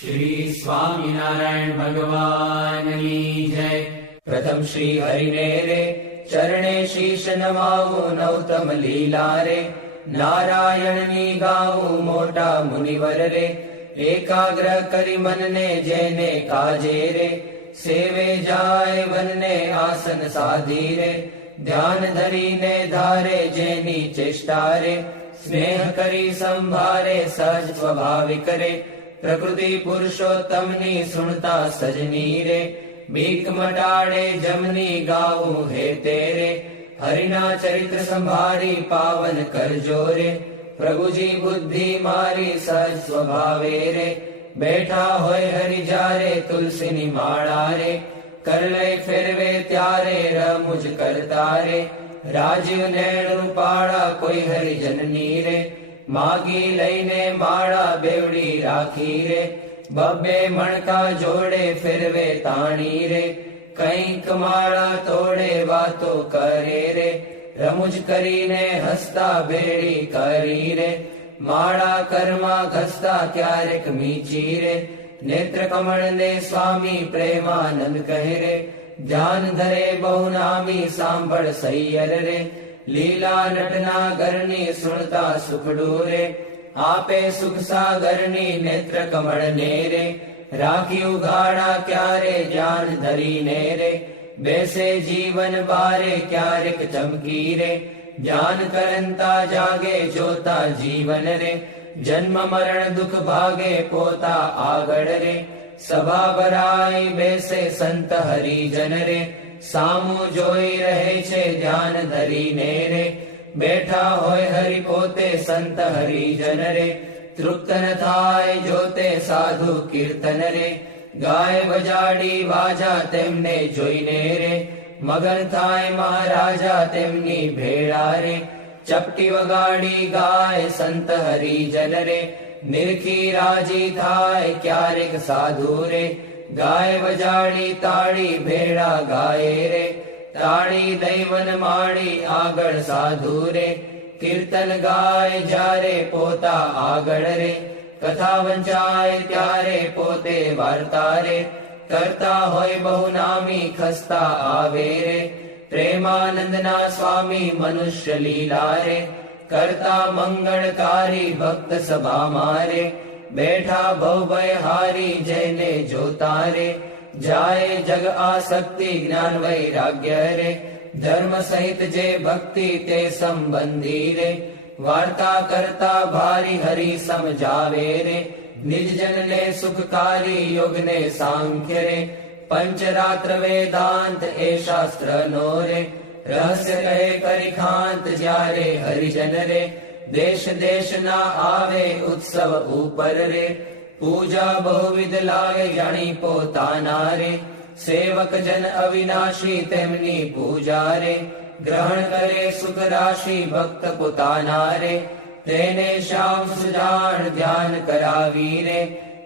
શ્રી સ્વામિનારાયણ ભગવાનની જય. પ્રથમ શ્રી હરિને રે ચરણે શીશ નમાવું નૌતમ લીલા રે. નારાયણની ગાવું મોટા મુનિવર રે. એકાગ્ર કરી મનને જેને કાજે રે. સેવે જાય વનને આસન સાધી રે. ધ્યાન ધરીને ધારે જેની ચેષ્ટા રે. સ્નેહ કરી સંભારે સહજ સ્વભાવિક રે. પ્રકૃતિ પુરુષોત્તમની સુણતા સજની રે. બીક મટાડે જમની ગાવું હે તેરે. હરિના ચરિત્ર સંભારી પાવન કરજો રે. પ્રભુજી બુદ્ધિ મારી સહજ સ્વભાવે રે. બેઠા હોય હરિ જારે તુલસીની માળા રે. કરલે ફેરવે ત્યારે રમુજ કરતા રે. રાજીવ નેણ રૂપાળા કોઈ હરિજનની રે. માગી લઈને માળા બેવડી રાખી રે. બબ્બે મણકા જોડે ફેરવે તાણી રે. કંઈક માળા તોડે વાતો કરે રે. રમુજ કરીને હસતા ભેડી કરી રે. માળા કરમાં ઘસતા ક્યારેક મીચી રે. નેત્ર કમળ ને સ્વામી પ્રેમાનંદ કહે રે. ધ્યાન ધરે બહુ નામી સાંભળ સૈયર રે. લીલા નટના ઘરની સુણતા સુખડું રે. આપે સુખ સાગરની નેત્ર કમળ ને રે. રાખ્યું ગાડા ક્યારે ધ્યાન ધરીને રે. બેસે જીવન બારે ક્યારેક ચમકી રે. ધ્યાન કરંતા જાગે જોતા જીવન રે. જન્મ મરણ દુઃખ ભાગે પોતા આગળ રે. સભા ભરાઈ બેસે સંત હરિજન રે. સામું જોઈ રહે છે ધ્યાન ધરીને રે. બેઠા હોય હરિ પોતે સંત હરિજન રે. તૃપ્ત ન થાય જોતે સાધુ કીર્તન રે. ગાય વજાડી વાજા તેમને જોઈને રે. મગન થાય મહારાજા તેમની ભેળા રે. ચપટી વગાડી ગાય સંત હરિજન રે. નિરખી રાજી થાય ક્યારેક સાધુ રે. ગાય વજાડી તાળી ભેળા ગાય રે. તાળી દૈવન માળી આગળ સાધુ રે. કીર્તન ગાય જ્યારે પોતા આગળ રે. કથા વંચાય ત્યારે પોતે વાર્તા રે. કરતા હોય બહુ નામી ખસતા આવે રે. પ્રેમાનંદના સ્વામી મનુષ્ય લીલા રે. કરતા મંગળકારી ભક્ત સભા મારે. બેઠા ભવભય હારી જઈને જોતા રે. જાય જગ આસક્તિ જ્ઞાન વૈરાગ્ય રે. ધર્મ સહિત જે ભક્તિ તે સંબંધી રે. વાર્તા કરતા ભારી હરિ સમજાવે રે. નિજજન ને સુખકારી યોગ ને સાંખ્ય રે. પંચરાત્ર વેદાંત એ શાસ્ત્ર નો રે. રહસ્ય કહે કરી ખાંત જ્યારે હરિજન રે. દેશ દેશના આવે ઉત્સવ ઉપર રે. પૂજા બહુવિધ લાગે જાણી પોતાના રે. સેવક જન અવિનાશી તેમની પૂજા રે. ગ્રહણ કરે સુખ રાશિ ભક્ત પોતાના રે. તેને શ્યામ સુજાણ ધ્યાન કરાવી રે.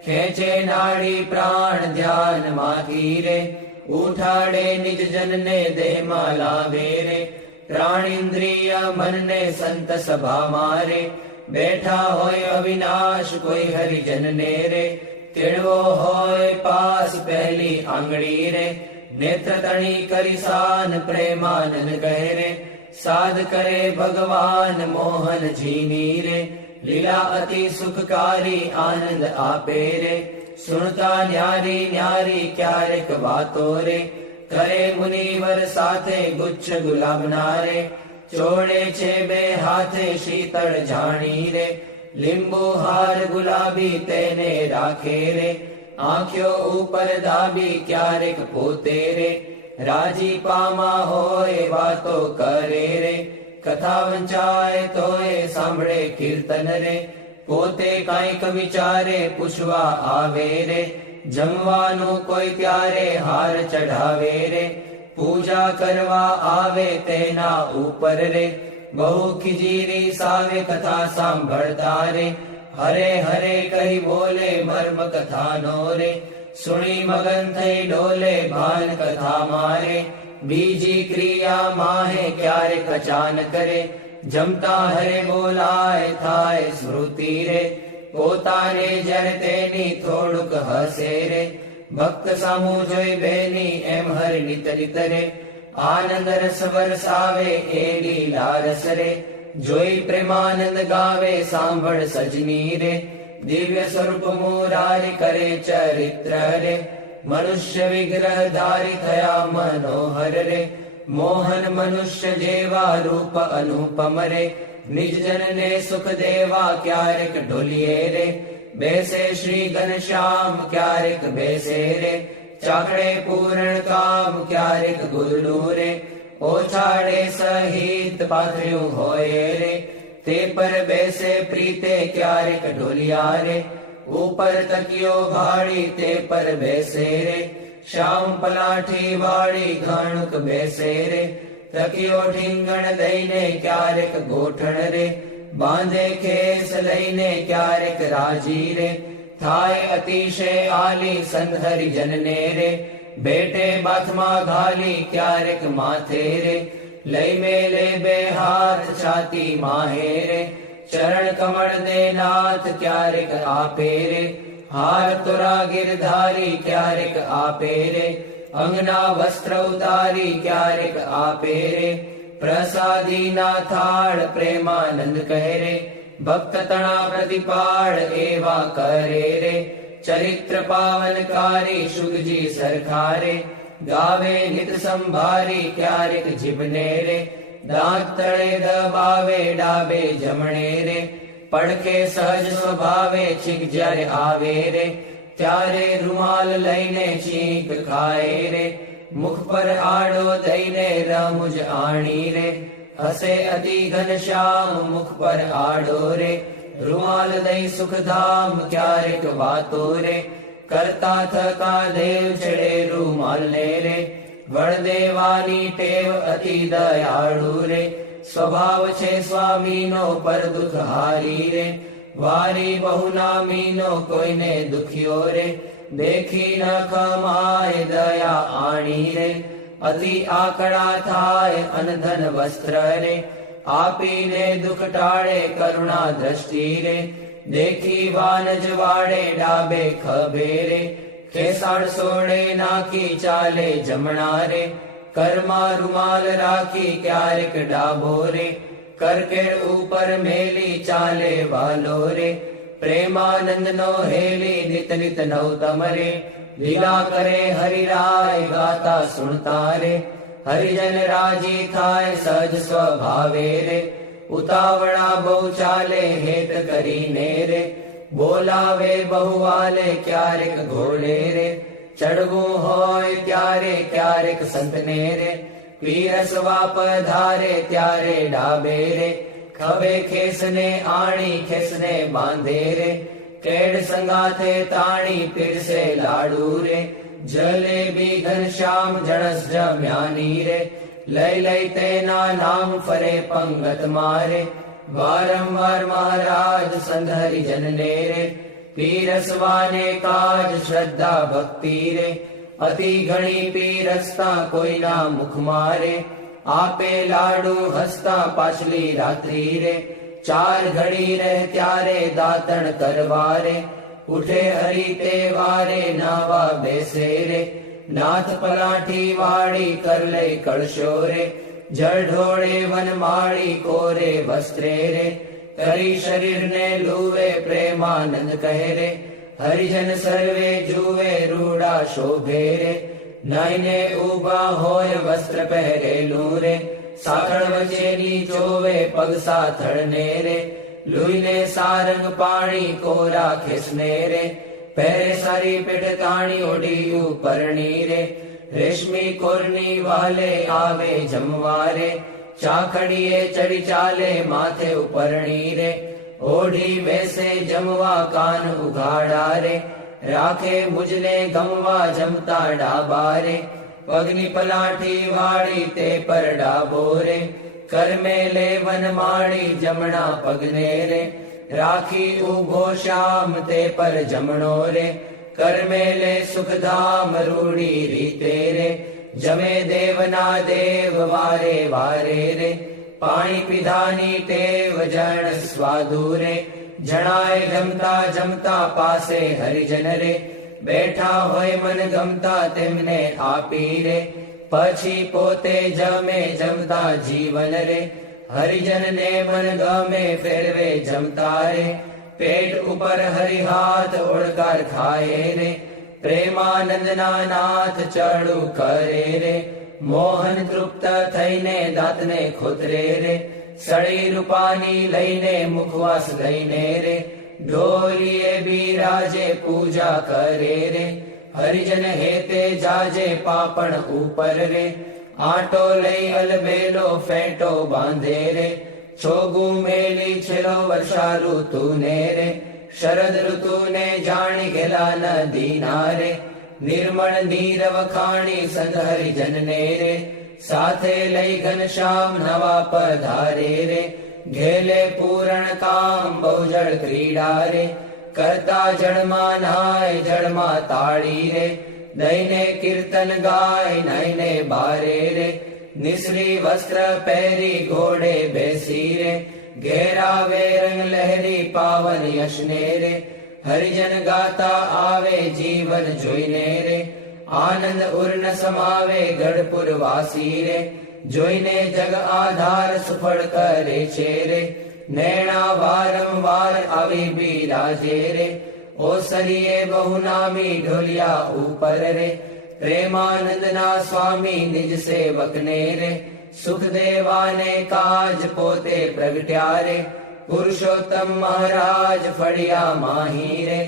ખેંચે નાડી પ્રાણ ધ્યાન માંથી રે. ઉઠાડે નિજ જનને દેહમાં લાવે રે. પ્રાણિન્દ્રિય મનને સંત સભા મારે. બેઠા હોય અવિનાશ કોઈ હરિજનને રે. કેળવો હોય પાસ પહેલી આંગળી રે. નેત્ર તણી કરી સાન પ્રેમાનંદ કહે રે. સાધ કરે ભગવાન મોહન જીની રે. લીલા અતિ સુખકારી આનંદ આપે રે. સુણતા ન્યારી ન્યારી ક્યારેક વાતો રે. કરે મુનિવર સાથે ગુચ્છ ગુલાબના રે. ચોડે છે બે હાથે શીતળ જાણી રે. લીંબુ હાર ગુલાબી તેને રાખે રે. આંખ્યો ઉપર દાબી ક્યારેક પોતે રે. રાજી પામા હોય વાતો કરે રે. કથા વંચાય તોય સાંભળે કીર્તન રે. પોતે કાંઈક વિચારે પૂછવા આવે રે. જમવાનું કોઈ ત્યારે હાર ચઢાવે રે. પૂજા કરવા આવે તેના ઉપર રે. બહુ ખીજીરી સાવે કથા સાંભળતા રે. હરે હરે કહી બોલે મર્મ કથાનો રે. સુણી મગન થઈ ડોલે ભાન કથા મારે. બીજી ક્રિયા માહે ક્યારેક અચાનક રે. જમતા હરે બોલાય થાય સ્મૃતિ રે. પોતાને જ્યારે તેની થોડુંક હસે રે, ભક્ત સામું જોઈ બેની એમ હરિ નિત નિત રે, આનંદ રસ વરસાવે એ લીલા રસ રે, જોઈ પ્રેમાનંદ ગાવે સાંભળ સજની રે, દિવ્ય સ્વરૂપ મુરારી કરે ચરિત્ર રે, મનુષ્ય વિગ્રહ ધારી થયા મનોહર રે, મોહન મનુષ્ય જેવા રૂપ અનુપમ રે, નિજ જનને સુખ દેવા ક્યારેક ઢોલીએ રે, બેસે શ્રી ઘનશ્યામ ક્યારેક બેસે રે, ચાકડે પૂર્ણ કામ ક્યારેક ગુરડું રે, ઓછાડે સહિત પાથર્યું હોય રે, તે પર બેસે પ્રીતે ક્યારેક ઢોલિયા રે, ઉપર તકિયો ભાળી તે પર બેસે રે, શ્યામ પલાઠી વાળી ઘણુક બેસે રે, તકિયો ઠીંગણ દઈને ક્યારેક ગોઠણ રે, બાંધે ખેસ લઈને ક્યારેક રાજી રે, થાય અતિશય આલી સંત હરિજનને રે, બેટે બાથમાં ઘાલી ક્યારેક માથે રે, લઈ મેલે બે હાથ છાતી માહે રે, ચરણ કમળ દે નાથ ક્યારેક આપે રે, હાર તોરા ગિરધારી ક્યારેક આપે રે, અંગના વસ્ત્ર ઉતારી ક્યારેક આપે રે, પ્રસાદી ના થાળ પ્રેમાનંદ કહે રે, ભક્ત તણા પ્રતિપાળ એવા કરે રે, ચરિત્ર પાવનકારી શુગજી સરખારે, ગાવે નિત સંભારી ક્યારેક જીભને રે, દાંત તળે દબાવે ડાબે જમણે રે, પડખે સહજ સ્વભાવે છીંક જ્યારે આવે રે, ત્યારે રૂમાલ લઈને છીંક ખાય રે, મુખ પર આડો દઈને રમુજ આણી રે, હસે અતિ ઘનશ્યામ મુખ પર આડો રે, રૂમાલ દઈ સુખધામ ક્યારેક વાતો રે, કરતા થકા દેવ ચડે રૂમાલ ને રે, વળ દેવાની ટેવ અતિ દયાળુ રે, સ્વભાવ છે સ્વામીનો પર દુઃખ હારી રે, વારી બહુ નામીનો કોઈને દુખ્યો રે, દેખી ન ખમાય દયા આણી રે, અતિ આકડા થાય અનધન વસ્ત્ર રે, આપીને દુઃખ ટાળે કરુણા દ્રષ્ટિ રે, દેખી વાનજ વાડે ડાબે ખભે રે, ખેસાડ સોડે નાખી ચાલે જમણા રે, કરમાં રૂમાલ રાખી ક્યારેક ડાબો રે, કરકેડ ઉપર મેલી ચાલે વાલો રે, પ્રેમાનંદ નો હેલી નિત નિત નવતમ રે, લીલા કરે હરિરાય ગાતા સુણતા રે, હરિજન રાજી થાય સહજ સ્વભાવે રે, ઉતાવળા બહુ ચાલે હેત કરીને રે, બોલાવે બહુ વાલે ક્યારેક ઘોડે રે, ચડવું હોય ત્યારે ક્યારેક સંતને રે, પીરસવા પધારે ત્યારે ડાબે રે, ખભે ખેસને આણી ખેસને બાંધે રે, કેડ સંગાથે તાણી પીરસે લાડુ રે, જલેબી ઘનશ્યામ જણસ જમ્યાની રે, લઈ લઈ તેના નામ ફરે પંગત મારે, વારંવાર મહારાજ સંત હરિજનને રે, પીરસવાને કાજ શ્રદ્ધા ભક્તિ રે, અતિ ઘણી પીરસતા કોઈના મુખ મારે, આપે લાડુ હસતા પાછલી રાત્રિ રે, ચાર ઘડી રહે ત્યારે દાતણ કરવા રે, ઉઠે હરી તે વારે નાવા બેસે રે, નાથ પલાઠી વાળી કર લે કળશો રે, જળ ઢોળે વનમાળી કોરે વસ્ત્રે રે, કરી શરીરને લુવે પ્રેમાનંદ કહે રે, હરિજન સર્વે જુએ રૂડા શોભે રે, નાઈને ઉભા હોય વસ્ત્ર પહેરેલું રે, સાખળ વચ્ચેની જોવે પગ સાથળને રે, લુઈને સારંગ પાણી કોરા ખેસને રે, પહેરે સારી પેઠ તાણી ઓઢી ઉપરણી રે, રેશમી કોરની વાલે આવે જમવા રે, ચાખડીએ ચડી ચાલે માથે ઉપરણી રે, ઓઢી બેસે જમવા કાન ઉઘાડા રે, રાખે મુજને ગમવા જમતા ડાબા રે, પગની પલાઠી વાળી તે પર ડાબો રે, કરમે લે વનમાળી જમણા પગને રે, રાખી ઉભો શ્યામ તે પર જમણો રે, કરમે લે સુખધામ રૂડી રીતે રે, જમે દેવના દેવ વારે વારે રે, પાણી પીધાની ટેવ જણ સ્વાદુ રે, જણાય જમતા જમતા પાસે હરિજન રે, બેઠા હોય મન ગમતા તેમને આપી રે, પછી પોતે જમે જમતા જીવન રે, હરિજન ને મન ગમે ફેરવે જમતા રે, પેટ ઉપર હરિ હાથ ઓળકાર ખાય રે, પ્રેમાનંદ ના નાથ ચડું કરે રે, મોહન તૃપ્ત થઈને દાંતને ખોતરે રે, સળી રૂપાની લઈને મુખવાસ લઈને રે, ઢોલીએ બિરાજે પૂજા કરે રે, હરિજન હેતે જાજે પાપણ ઉપર રે, આટો લઈ અલબેલો ફેંટો બાંધે રે, છોગું મેલી છેલ્લો વર્ષા ઋતુ ને રે, શરદ ઋતુ ને જાણી ગેલા નદી ના રે, નિર્મળ નીર વખાણી સંત હરિજન ને રે, સાથે લઈ ઘનશ્યામ નવા પધારે રે, ઘેલે પૂરણ કામ બહુજળ ક્રીડા રે, કરતા જળમાં નાય જળમાં તાળી રે, દઈને કીર્તન ગાય નઈને બારે રે, નિસરી વસ્ત્ર પહેરી ઘોડે બેસી રે, ઘેરાવે રંગ લહેરી પાવન યશને રે, હરિજન ગાતા આવે જીવન જોઈને રે, આનંદ ઉર્ન સમાવે ગઢપુર વાસી રે, જોઈને જગ આધાર સફળ કરે છે રે, નૈણા વારંવાર આવી બિરાજે રે, ઓસરીએ બહુ નામી ઢોલિયા ઉપર રે, પ્રેમાનંદ ના સ્વામી નિજ સેવક ને રે, સુખ દેવાને કાજ પોતે પ્રગટ્યા રે, પુરુષોત્તમ મહારાજ ફળિયા માહી રે,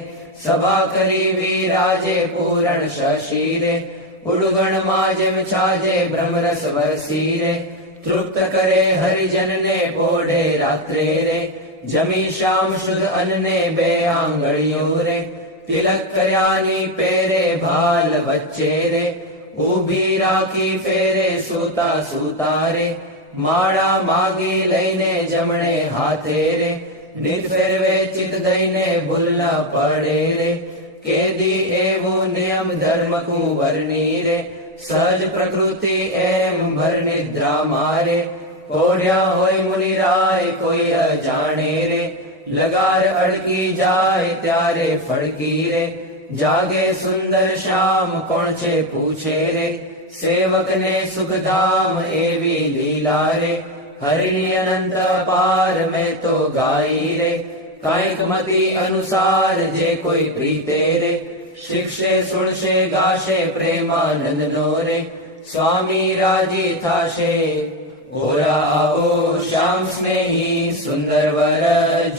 સભા કરી વિરાજે પૂરણ શશી રે, ઉડગણ માં જેમ છાજે બ્રહ્મરસ વરસી રે, તૃપ્ત કરે હરિજન ને પોઢે રાત્રે રે, જમી શ્યામ શુદ્ધ અન્ને બે આંગળીઓ રે, તિલક કર્યાની પેરે ભાલ વચ્ચે રે, ઊભી રાખી ફેરે સૂતા સૂતા રે, માળા માગી લઈને જમણે હાથે રે, નિત ફેરવે ચિત દઈને ભૂલ ન પડે રે, કેદી એવું નિયમ ધર્મ કુંવરની રે, સહજ પ્રકૃતિ એમ ભર નિદ્રા મારે, પોઢ્યા હોય મુનિરાય કોઈ અજાણે રે, લગાર અડકી જાય ત્યારે ફડકી રે, જાગે સુંદર શ્યામ કોણ છે પૂછે રે, સેવક ને સુખધામ એવી લીલા રે, હરિની અનંત પાર મેં તો ગાઈ રે, કાંઈક મતિ અનુસાર જે કોઈ પ્રીતે રે, શિક્ષે સુણશે ગાશે પ્રેમાનંદ નો રે, સ્વામી રાજી થાશે ઓરા આવો શ્યામ સ્નેહી સુંદર વર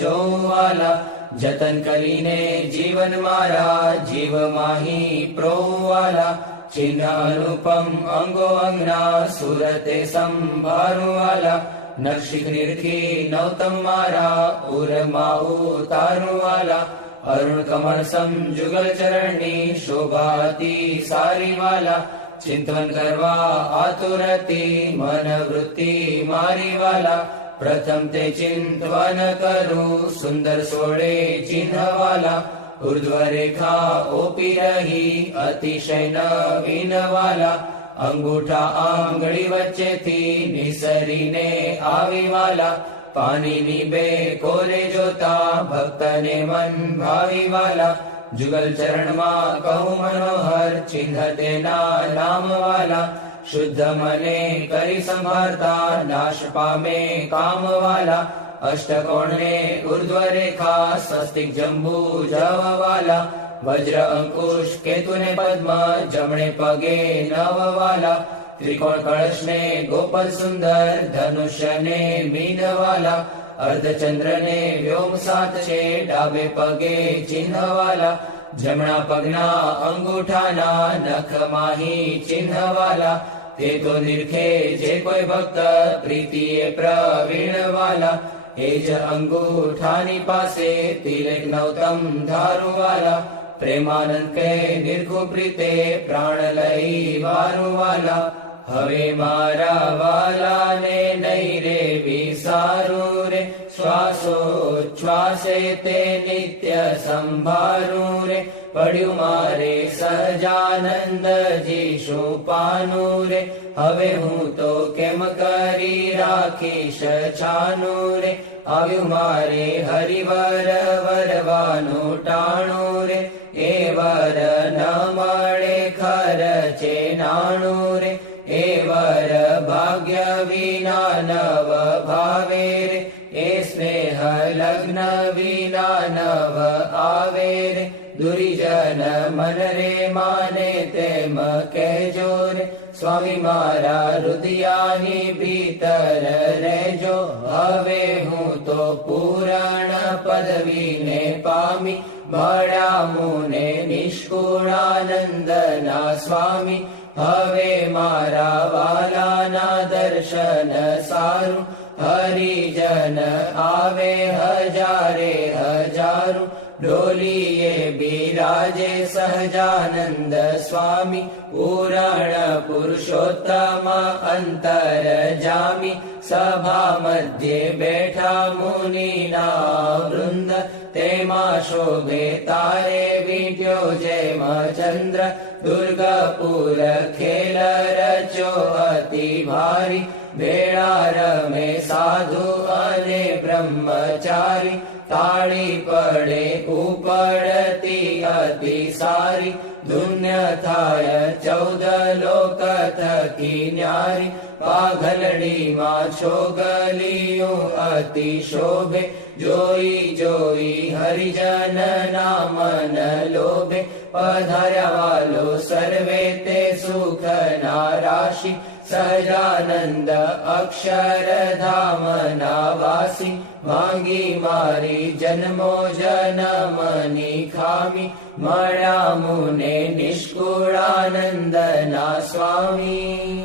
જોવાલા, જતન કરીને જીવન મારા જીવ માહી પ્રોવાલા, ચિહ્ન અનુપમ અંગો અંગના સુરતે સંભાળવાલા, નક્ષિક નિરખી નૌતમ મારા ઉરમાં ઉતારવાલા, અરુણ કમળ સમ જુગલ ચરણની શોભાતી સારી વાલા, ચિંતન કરવા આતુરતી મન વૃત્તિ મારી વાલા, પ્રથમ તે ચિંતવન કરું સુંદર સોળે ચિહ્ન વાલા, ઉર્ધ્વ રેખા ઓપી રહી અતિશય નવીન વાલા, અંગૂઠા આંગળી વચ્ચેથી નિસરીને આવી વાલા, પાણીની બે કોરે જોતા ભક્તને મન ભાવી વાલા, જુગલ ચરણમાં કહું મનોહર ચિહ્ન તેના નામ વાલા, શુદ્ધ મને કરી સંભાળતા નાશ પામે કામ વાલા, અષ્ટકોણ ને ઉર્ધ્વ રેખા સ્વસ્તિક જંબુ જવ વાલા, વજ્ર અંકુશ કેતુ ને પદ્મ જમણે પગે નવ વાલા, ત્રિકોણ કળશ ને ગોપલ સુંદર ધનુષ્ય ને મીન વાલા, અર્ધચંદ્ર ને વ્યોમ સાત છે ડાબે પગે ચિહ્ન વાલા, જમણા પગના અંગૂઠાના નખ માહી ચિહ્ન વાલા, તે તો નિરખે જે કોઈ ભક્ત પ્રીતિએ પ્રવીણ વાલા, એ જ અંગૂઠાની પાસે તિલક નૌતમ ધારુ વાલા, પ્રેમાનંદ કે નિર્ખુ પ્રીતે પ્રાણ લઈ વારુ વાલા, હવે મારા વાલાને નહીં રે વિસારું રે, શ્વાસોચ્છ્વાસે તે નિત્ય સંભાળું રે. પડ્યું મારે સહજાનંદજી શું પાનું રે, હવે હું તો કેમ કરી રાખીશ છાનું રે. આવ્યું મારે હરિવર વરવાનું ટાણું રે, એ વર ન મળે ખર્ચે નાણું રે. એ વર ભાગ્ય વિના નવ ભાવે રે, એ સ્નેહ લગ્ન વિના નવ આવે રે. દુર્જન મન રે માને તેમ કહેજો રે, સ્વામી મારા હૃદયાની ભીતર રહેજો. હવે હું તો પૂરણ પદવીને પામી, મળ્યા મુને નિષ્કુળાનંદના સ્વામી. હવે મારા વાલાના દર્શન સારું, હરિજન આવે હજારે હજારું. ડોલીએ બિરાજે સહજાનંદ સ્વામી, પૂરણ પુરુષોત્તમ અંતર જામી. સભા મધ્યે બેઠા મુનિના વૃંદ, તેમાં શોભે તારે વીંટ્યો જેમ ચંદ્ર. દુર્ગપુર ખેલ રચ્યો અતિ ભારી, વેળા રમે સાધુ અને બ્રહ્મચારી. તાળી પડે ઉપડતી અતિ સારી, ધુન્ય થાય 14 લોક થકી ન્યારી. પાઘલડીમાં છોગલિયું અતિ શોભે, જોઈ જોઈ હરિજન ના મન લોભે. પધાર્યા વાલો સર્વે તે સુખ ના રાશિ, સહજાનંદ અક્ષરધામ ના વાસી. માંગી મારી જન્મો જન્મની ખામી, મળ્યા મુને નિષ્કુળાનંદ ના સ્વામી.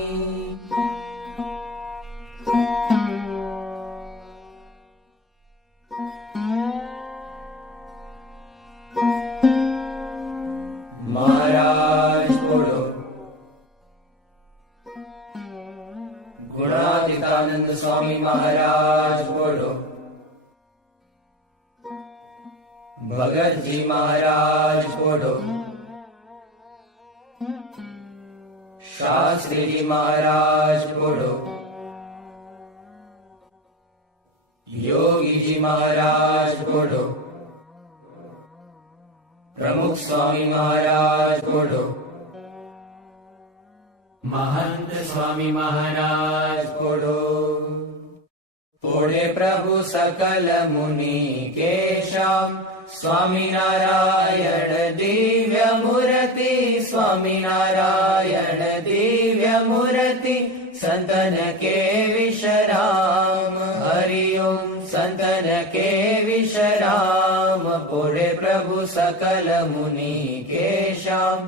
મહારાજ બોલો. ગુણાતીતાનંદ સ્વામી મહારાજ બોલો. ભગતજી મહારાજ બોલો. શાસ્ત્રીજી મહારાજ બોલો. યોગીજી મહારાજ બોલો. પ્રમુખ સ્વામી મહારાજ બોલો. મહંત સ્વામી મહારાજ બોલો. ઓડે પ્રભુ સકલ મુનિ કેશામ, સ્વામિનારાયણ દિવ્ય મૂર્તિ. સ્વામિનારાયણ દિવ્ય મૂર્તિ, સંતન કે વિશ્રામ. હરિ ઓમ સંતન કે વિશ્રામ. પોડે પ્રભુ સકલ મુનિ કેશામ,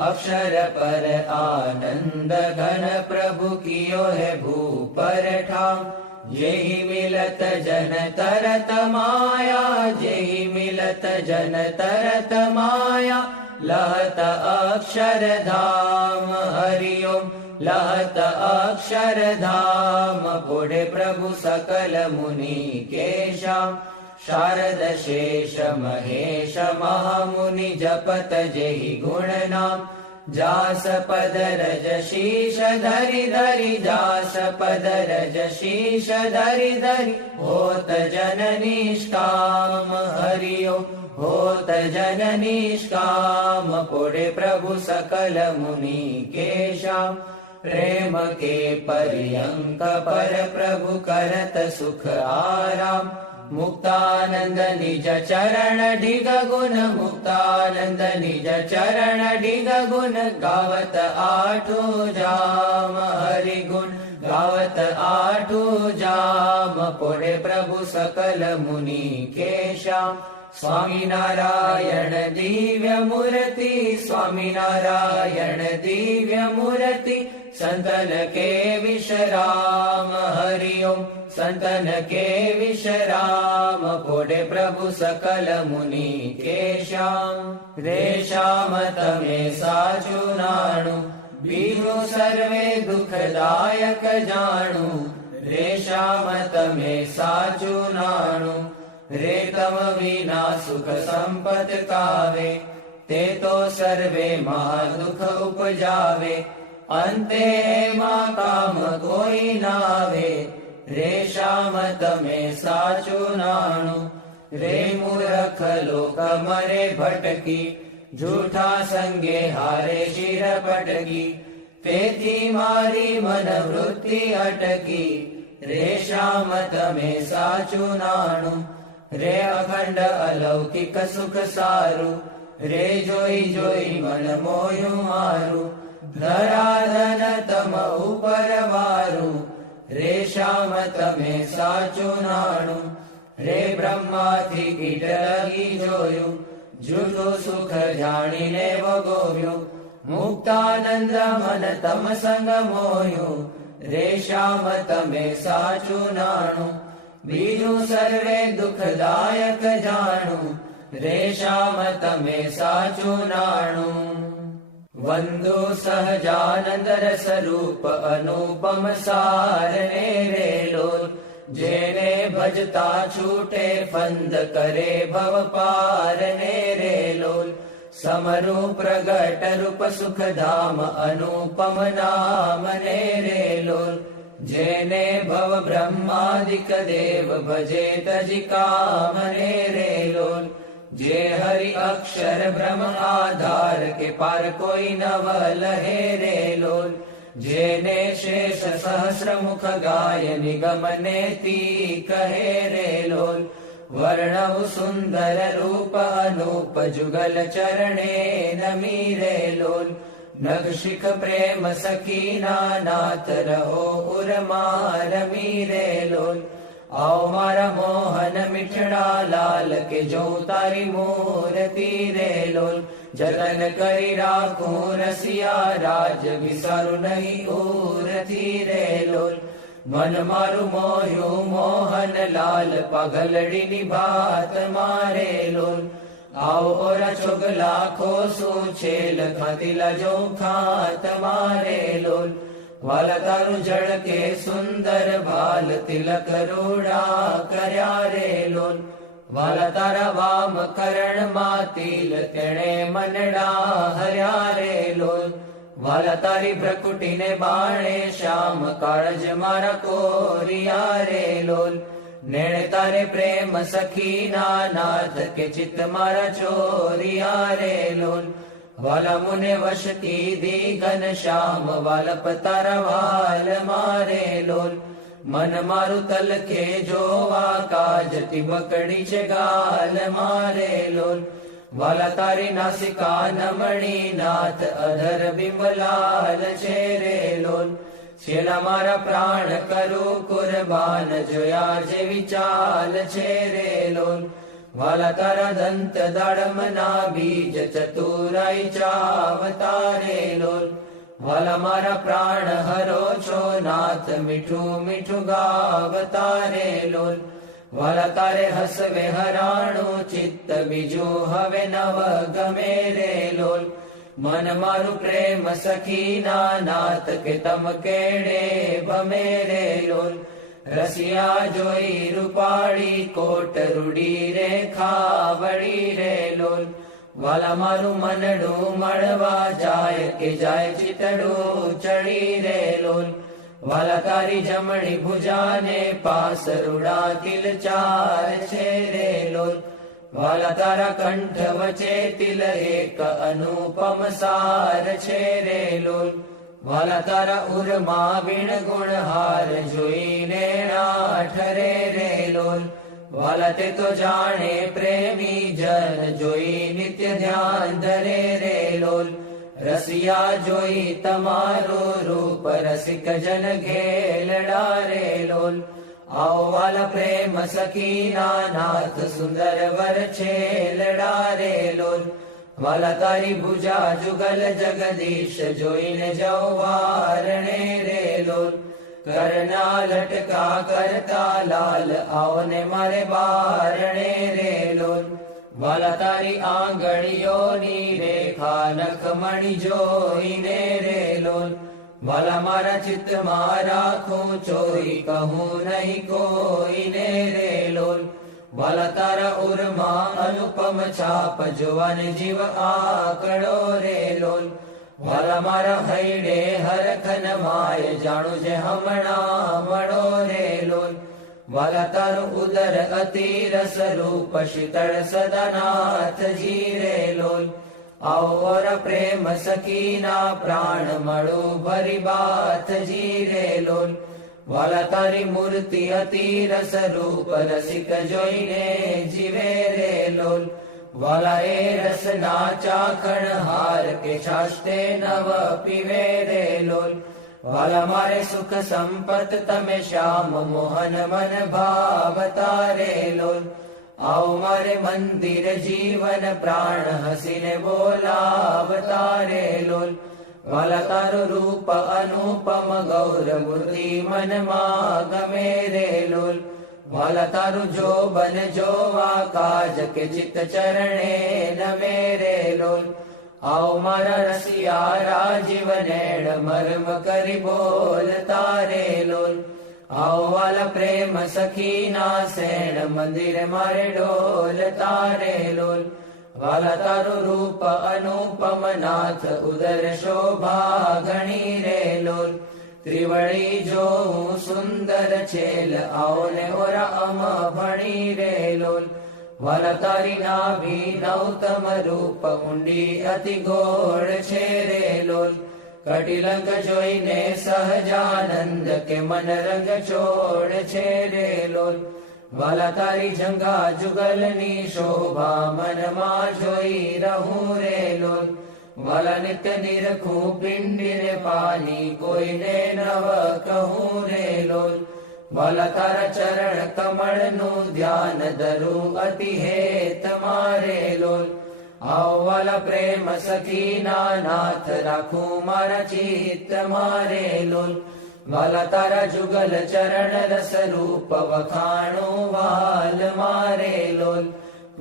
અક્ષર પર આનંદ ઘન પ્રભુ કિયો હે ભૂપર ઠામ. જેહી મિલત જન તરત માયા, જેહી મિલત જન તરત માયા. લહત અક્ષરધામ. હરિ ઓમ લહત અક્ષરધામ. પોડે પ્રભુ સકલ મુનિ કેશામ, શારદ શેષ મહેશ મહામુનિ જપત જેહી ગુણ નામ. જાસ પદ રજ શીશ ધરી ધરી, જાસ પદ રજ શીશ ધરી ધરી. હોત જન નિષ્કામ. હરિ ઓમ હોત જન નિષ્કામ. પોડે પ્રભુ સકલ મુનિ કેશામ, પ્રેમ કે પર્યંક પર પ્રભુ કરત સુખ આરામ. મુક્તાનંદ નિજ ચરણ ઢીગ ગુણ, મુક્તાનંદ નિજ ચરણ ઢીગ ગુણ. ગાવત આઠું જામ. હરિ ગુણ ગાવત આઠું જામ. પોડે પ્રભુ સકલ મુનિ કેશામ, સ્વામિનારાયણ દિવ્ય મૂર્તિ. સ્વામિનારાયણ દિવ્ય મૂર્તિ, સંતન કે વિશ્રામ. હરિ ઓમ સંતન કે વિશ્રામ. પોડે પ્રભુ સકલ મુનિ કેશામ. રેશામ તમે સાચું નાણું, બીજું સર્વે દુઃખદાયક જાણું, રે શ્યામ તમે સાચું નાણું. રે તમ વિના સુખ સંપત કાવે, તે તો સર્વે માં દુઃખ ઉપજાવે. અંતે એમાં કામ કોઈ નાવે, રે શ્યામ તમે સાચું નાણું. રે મૂર્ખ લોક મરે ભટકી, જૂઠા સંગે હારે શિર પટકી. તેથી મારી મન વૃત્તિ અટકી, રે શ્યામ તમે સાચું નાણું. રે અખંડ અલૌકિક સુખ સારું, રે જોઈ જોઈ મન મોયું મારું. ધરાધન તમ ઉપર વારું, રે શ્યામ તમે સાચું નાણું. રે બ્રહ્માથી કીટ લગી જોયું, જૂઠું સુખ જાણીને વગોવ્યું. મુક્તાનંદ મન તમ સંગ મોયું, રે શ્યામ તમે સાચું નાણું. બીજું સર્વે દુઃખદાયક જાણું, રે શ્યામ તમે સાચું નાણું. વંદુ સહજાનંદ રસ રૂપ અનુપમ સારને રે લોલ. જેને ભજતા છૂટે ફંદ કરે ભવ પારને રે લોલ. સમરૂપ પ્રગટ રૂપ સુખધામ અનુપમ નામ ને રે લોલ. જેને ભવ બ્રહ્માદિક દેવ ભજે તજી કામ ને રે લોલ. જે હરિ અક્ષર બ્રહ્મ આધાર કે પાર કોઈ નવ લહે રે લોલ. જેને શેષ સહસ્ર મુખ ગાય નિગમ નેતિ કહે રે લોલ. વર્ણવ સુંદર રૂપ અનુપ જુગલ ચરણે નમી રે લોલ. નગ શિખ પ્રેમ સખીના નાથ રહો ઉર્મા રમી રે લોલ. આવ મારા મોહન મીઠડા લાલ કે જો તારી મૂર્તિ રે લોલ. જતન કરી રાખું રસિયા રાજ વિસારું નહીં ઉરથી રે લોલ. મન મારું મોયું મોહન લાલ પાઘલડીની ભાત મારે લોલ. આવો ઓરા છોગલા ખોસું છેલ ખાતીલા જો ખાત મારે લોલ. વાલા તારું જળકે સુંદર ભાલ તિલક રૂડા કર્યા રે લોલ. વાલા તારા વામ કરણમાં તિલ તેણે મનડા હર્યા રે લોલ. વાલા તારી ભ્રકુટીને બાણે શ્યામ કાળજ મારા કોરિયા રે લોલ. નેણે તારે પ્રેમ સખીના નાથ કે ચિત્ત મારા ચોરિયા રે લોલ. વાલા મુને વશ કીધી ઘન શ્યામ વાલપ તારા વાલ મારે લોલ. મન મારું તલકે જોવા કાજતી બકડી છે ગાલ મારે લોલ. વાલા તારી નાસિકા નમણી નાથ અધર બિંબલાલ છે રે લોલ. છેલ્લા મારા પ્રાણ કરું કુરબાન જોયા જેવી ચાલ છે રે લોલ. વાલા તારા દંત દાડમના બીજ ચતુરાઈ ચાવતા રે લોલ. વાલા મારા પ્રાણ હરો છો નાથ મીઠું મીઠું ગાવતા રે લોલ. વાલા તારે હસવે હરાણું ચિત્ત બીજું હવે નવ ગમે રે લોલ. મન મારું પ્રેમ સખીના નાથ કે તમ કેડે ભમે રે લોલ. રસિયા જોઈ રૂપાળી કોટ રૂડી રે ખાવડી રે લોલ. વાલા મારું મનડું મળવા જાય કે જાય ચિતડું ચડી રે લોલ. વાલા તારી જમણી ભુજાને પાસ રૂડા તિલ ચાર છે રે લોલ. વાલા તારા કંઠ વચ્ચે તિલ એક અનુપમ સાર છે રે લોલ. વાલા તારા ઉરમાં વીણ ગુણ હાર જોઈને ઠરે રે લોલ. વાલા તે તો જાણે પ્રેમી જન જોઈ નિત્ય ધ્યાન ધરે રે લોલ. રસિયા જોઈ તમારું રૂપ રસિક જન ઘેલડા રે લોલ. આવો વાલા પ્રેમ સખીના નાથ સુંદર વર છેલડા રે લોલ. વાલા તારી ભુજા જુગલ જગદીશ જોઈને જવારણે રે લોલ. કરના લટકા કરતા લાલ આવને મારે બારણે રે લોલ. વાલા તારી આંગળીઓની રેખા નખમણી જોઈને રે લોલ, વાલા મારા ચિત્તમાં રાખું ચોરી કહું નહીં કોઈને રે લોલ, વાલા તારા ઉરમાં અનુપમ છાપ જોવાને જીવ આકડો રે લોલ, વાલા મારા હૈડે હરખન માય જાણું જે હમણાં મળો રે લોલ, વાલા તારું ઉદર અતિ રસ રૂપ શીતળ સદાનાથજી રે લોલ, ઔર પ્રેમ સખીના પ્રાણ મળું ભરી બાથજી રે લોલ, વાલા તારી મૂર્તિ અતિ રસ રૂપ રસિક જોઈને જીવે રે લોલ, વાલા એ રસના ચાખણ હાર કે છાસ્તે નવ પીવે રે લોલ, વાલા મારે સુખ સંપત તમે શ્યામ મોહન મન ભાવતા રે લોલ, આવો મારે મંદિર જીવન પ્રાણ હસીને બોલાવતા રે લોલ, વાલા તારું રૂપ અનુપમ ગૌર મૂર્તિ મનમાં ગમે રે લોલ, વાલા તારું જોબન જોવા કાજ કે ચિત્ત ચરણે નમે રે લોલ, આવો મારા રસિયા રાજીવ નેણ મર્મ કરી બોલતા રે લોલ, આવો વાલા પ્રેમ સખીના સેણ મંદિર મારે ડોલતા રે લોલ, વાલા તારું રૂપ અનુપમ નાથ ઉદર શોભા ઘણી રે લોલ, ત્રિવળી જોઉં સુંદર છેલ આવો ને ઓરા અમ ભણી રે લોલ, વાલા તારી નાભી નૌતમ રૂપ ઊંડી અતિ ગોળ છે રે લોલ, કટિલંગ જોઈને સહજાનંદ કે મન રંગ છોડ છે રે લોલ, વાલા તારી જંગા જુગલની શોભા મનમાં જોઈ રહું રે લોલ, વાલા નિત્ય નિરખું પિંડીને પાની કોઈને નવ કહું રે લોલ, વાલા તારા ચરણ કમળનું ધ્યાન ધરું અતિ હેત મારે લોલ, આવો વાલા પ્રેમ સખીના નાથ રાખું મારા ચિત્ત મારે લોલ, વાલા તારા જુગલ ચરણ રસ રૂપ વખાણું વાલ મારે લોલ,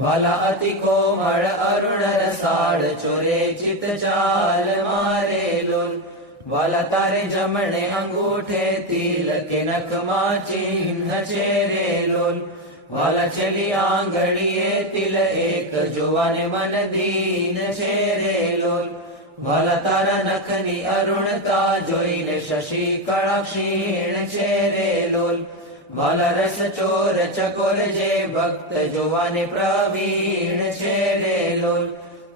વાલા અતિ કોમળ અરુણ રસાળ ચોરે ચિત ચાલ મારે લોલ, વાલા તારે જમણે અંગૂઠે તિલ કે નખમાં ચિહ્ન છે રે લોલ, વાલા છેલ્લી આંગળીએ તિલ એક જોવાને મન દીન છે રે લોલ, વાલા તારા નખની અરુણતા જોઈને શશી કળા ક્ષીણ છે રે લોલ, વાલા રસ ચોર ચકોર જે ભક્ત જોવાને પ્રવીણ છે રે લોલ,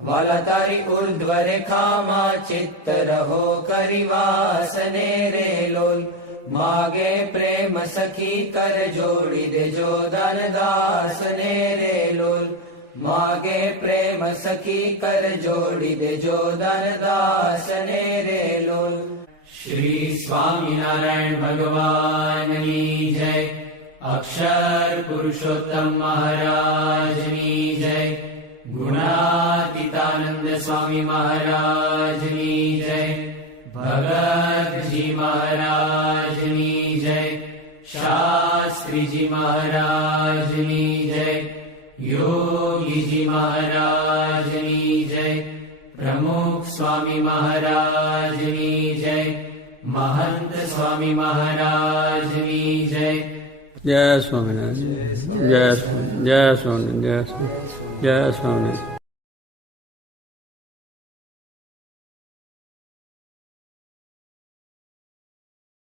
વાલા તારી ઉર્ધ્વ રેખામાં ચિત્ત રહો કરી વાસને રે લોલ, માગે પ્રેમ સખી કર જોડી દેજો દાન દાસને રે લોલ, માગે પ્રેમ સખી કર જોડી દેજો દાન દાસને રે લોલ. શ્રી સ્વામિનારાયણ ભગવાનની જય. અક્ષર પુરુષોત્તમ મહારાજની જય. ગુણાતીતાનંદ સ્વામી મહારાજની જય. ભગતજી મહારાજની જય. શાસ્ત્રીજી મહારાજની જય. યોગીજી મહારાજની જય. પ્રમુખ સ્વામી મહારાજની જય. મહંત સ્વામી મહારાજની જય. જય સ્વામિનારાયણ. જય સ્વામી. જય સ્વામી. જય સ્વામી. જય સ્વામી.